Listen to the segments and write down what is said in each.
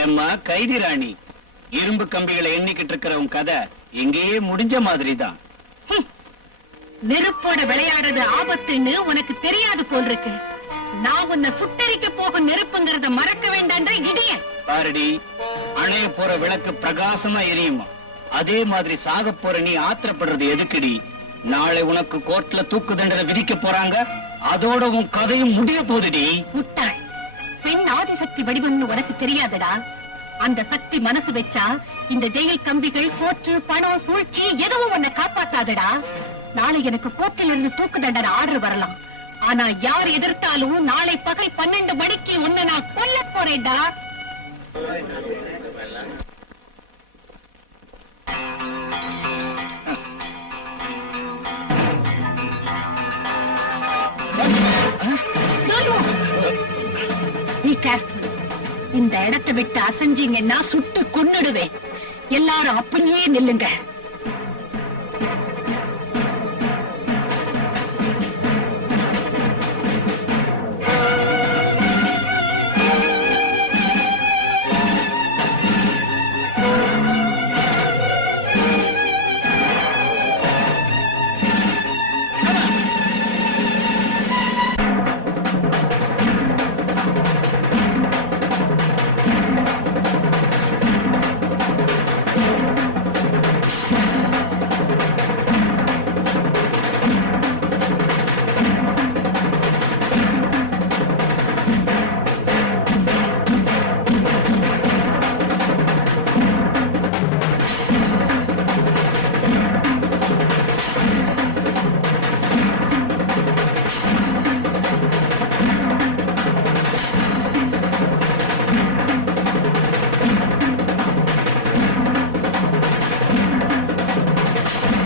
ஏம்மா கைதி ராணி, இரும்பு கம்பிகளை எண்ணிக்கிட்டு இருக்கிற உன் கதை எங்கேயே முடிஞ்ச மாதிரிதான். நெருப்போட விளையாடுறது ஆபத்துன்னு உனக்கு தெரியாது போன்றிருக்கு. நான் உன்னை சுட்டரிக்க போகும் நெருப்புங்கிறத மறக்க வேண்டாம். இடிய பாரடி, அணைய போற விளக்கு பிரகாசமா எரியுமா? அதே மாதிரி சாக போற நீ ஆத்திரப்படுறது எதுக்குடி? நாளை உனக்கு கோர்ட்ல தூக்கு தண்டனை விதிக்க போறாங்க. அதோட உன் கதையும் முடிய போகுதுடி. முட்டாள், பெண் ஆதிசக்தி வடிவம்னு உனக்கு தெரியாதடா. அந்த சக்தி மனசு வச்சா இந்த ஜெயில் கம்பிகள், கோர்ட்டு, பணம், சூழ்ச்சி எதுவும் உன்னை காப்பாத்தாதடா. நாளை எனக்கு கோர்ட்டில் இருந்து தூக்கு தண்டனை ஆர்டர் வரலாம். ஆனா யார் எதிர்த்தாலும் நாளை பகல் 12 மணிக்கு உன்னை நான் கொல்ல போறேன்டா. இந்த இடத்தை விட்டு அசைஞ்சீங்கன்னா சுட்டு கொன்னுடுவேன். எல்லாரும் அப்படியே நில்லுங்க.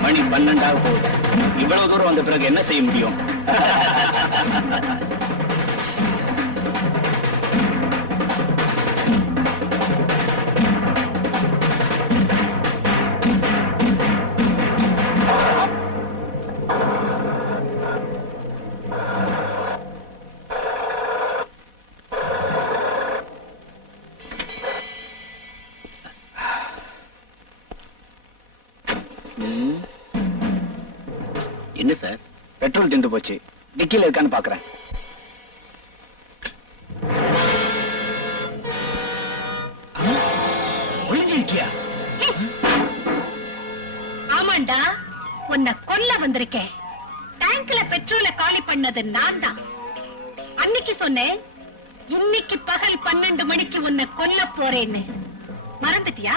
மணி 12 போகுது. இவ்வளவு தூரம் வந்த பிறகு என்ன செய்ய முடியும்? என்ன சார், பெட்ரோல் தீர்ந்து போச்சு. டிக்கில இருக்கான்னு பாக்குறேன். ஆமாண்டா, உன்னை கொல்ல வந்திருக்கேன். டேங்க்ல பெட்ரோலை காலி பண்ணது நான் தான். அன்னைக்கு சொன்னேன், இன்னைக்கு பகல் 12 மணிக்கு உன்னை கொல்ல போறேன்னு. மறந்துட்டியா?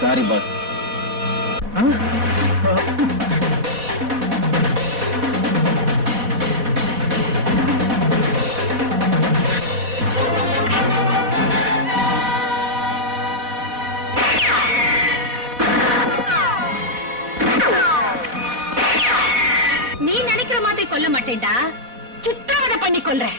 Sorry boss. நீ நினைக்கிற மாதிரி கொல்ல மாட்டேன்டா, சித்திரவதை பண்ணி கொல்றேன்.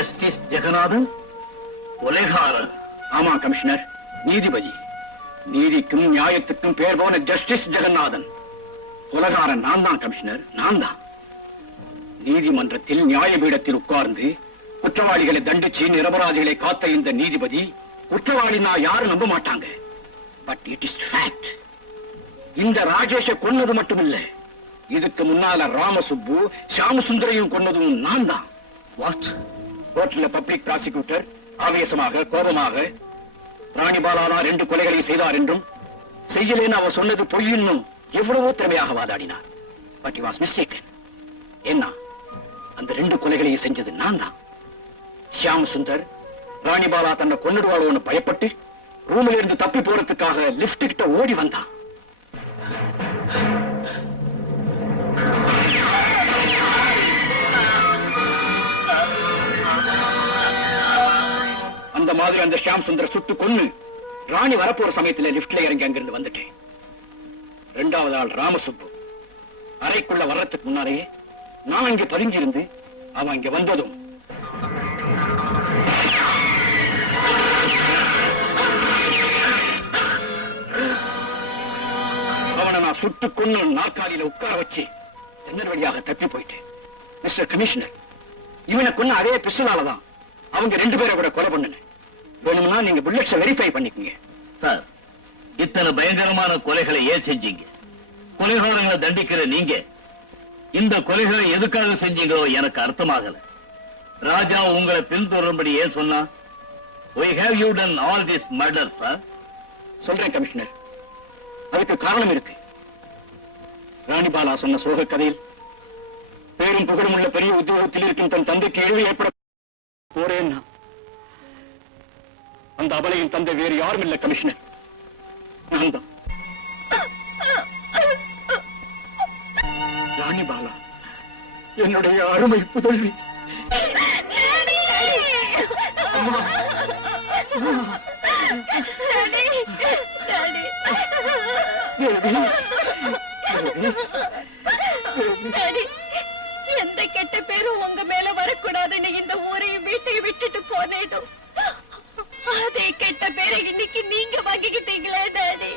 ஜஸ்டிஸ் ஜெகநாதன் கொலைகாரர். ஆமா கமிஷனர், நீதிபதி. நீதிக்கும் நியாயத்துக்கும் பேர் போன ஜஸ்டிஸ் ஜெகநாதன். கொலைகாரன் நான் தான் கமிஷனர், நான் தான். நீதிமன்றத்தில் நியாயபீடத்தில் உட்கார்ந்து குற்றவாளிகளை தண்டிச்சு நிரபராதிகளை காத்த இந்த நீதிபதி குற்றவாளி நான் யாரும் நம்ப மாட்டாங்க. But it is fact. இந்த ராஜேஷ கொன்னது மட்டுமில்ல, இதுக்கு முன்னால ராமசுப்பு சாமசுந்தரையும் கொன்னதும் நான் தான். வாட்? கோர்ட்ல பப்ளிக் ப்ராசிக்யூட்டர் ஆவேசமாக கோபமாக ராணிபாலா 2 கொலைகளை செய்தார் என்றும் செய்யலேன்னு அவர் சொன்னது பொய்யின்னும் எவ்வளவோ திறமையாக வாதாடினார். But he was mistaken. என்ன, அந்த 2 கொலைகளையும் செஞ்சது நான் தான். ஷியாம் சுந்தர் ராணிபாலா தன்னை கொன்னுடுவாளோன்னு பயப்பட்டு ரூமில் இருந்து தப்பி போறதுக்காக லிப்ட் கிட்ட ஓடி வந்தான். அந்த மாதிரி அந்த ஷியாம் சுந்தர் சுட்டு கொன்னு ராணி வரப்போற சமயத்துல லிப்ட்ல இறங்கி அங்கிருந்து வந்துட்டேன். 2வது ஆள் ராமசுப்பு அறைக்குள்ள வர்றதுக்கு முன்னாலேயே நான் இங்க பதுங்கி இருந்து அவன் இங்க வந்ததும் அவனை நான் சுட்டு கொன்னு நாற்காலியில உட்கார வச்சு ஜன்னல் வழியாக தப்பி போயிட்டேன். மிஸ்டர் கமிஷனர், இவனை கொன்ன அதே பிஸ்டலாலதான் அவங்க 2 பேரை கூட கொலை பண்ணன. வேணும்னா நீங்க புல்லட்ஸை வெரிஃபை பண்ணிக்கங்க. சார், இத்தனை பயங்கரமான கொலைகளை ஏன் செஞ்சீங்க? கொலைகாரங்களை தண்டிக்கிற நீங்க இந்த கொலைகளை எதுக்காக செஞ்சீங்களோ எனக்கு அர்த்தமாகல. ராஜா உங்களை பின்தொடரும்படி ஏன் சொன்னா? We have you done all this murder, sir? சொல்றேன் கமிஷனர், அதுக்கு காரணம் இருக்கு. ராணிபாலா சொன்ன சோக கதையில் பேரும் புகழும் உள்ள பெரிய உத்தியோகத்தில் இருக்கும் தன் தந்தைக்கு இழிவு ஏற்பட போறேன்னா அந்த அபலையின் தந்தை வேறு யாரும் இல்ல கமிஷனர், நான் தான். ராணிபாலா என்னுடைய அருமை புதல்வி. அம்மா, எந்த கெட்ட பேரும் உங்க மேல வரக்கூடாதுன்னு இந்த ஊரையும் வீட்டையும் விட்டுட்டு போனேடும். அதே கெட்ட பேரை இன்னைக்கு நீங்க வாங்கிக்கிட்டீங்களே டாடி.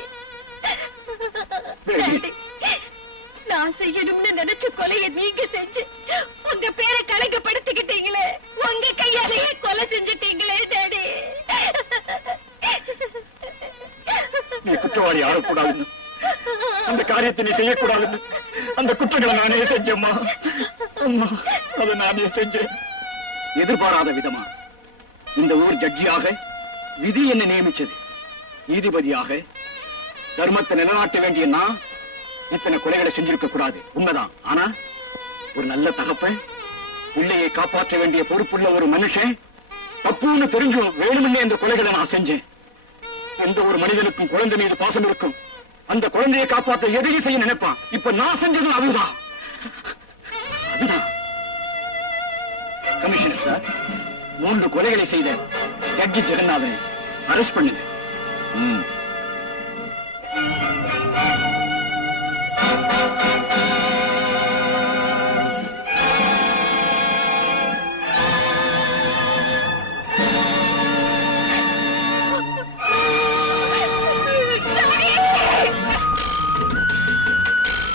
டாடி, நான் செய்யணும்னு நினைச்ச கொலையை நீங்க செஞ்சு உங்க பேரை கலங்கப்படுத்திக்கிட்டீங்களே. உங்க கையாலேயே கொலை செஞ்சுட்டீங்களே டாடி. நீ குற்றவாளி ஆகக்கூடாதுன்னு, அந்த காரியத்தை நீ செய்யக்கூடாதுன்னு அந்த குற்றங்களை நானே செஞ்சேம்மா. அம்மா, அதை நானே செஞ்சேன். எதிர்பாராத விதமா இந்த ஊர் ஜட்ஜியாக விதி என்ன நியமிச்சது. நீதிபதியாக தர்மத்தை நிலைநாட்ட வேண்டிய நான் இத்தனை கொலைகளை செஞ்சிருக்க கூடாது, உண்மைதான். ஆனா ஒரு நல்ல தகப்பன், பிள்ளையை காப்பாற்ற வேண்டிய பொறுப்புள்ள ஒரு மனுஷன் தப்புன்னு தெரிஞ்சும் வேணும்னே இந்த கொலைகளை நான் செஞ்சேன். எந்த ஒரு மனிதனுக்கும் குழந்தை மீது பாசம் இருக்கும். அந்த குழந்தையை காப்பாற்ற எதையும் செய்ய நினைப்பான். இப்ப நான் செஞ்சது அதுதான். அதுதான் கமிஷனர் சார், 3 கொலைகளை செய்த ஜட்ஜி ஜெகநாதனை அரெஸ்ட் பண்ணுங்க.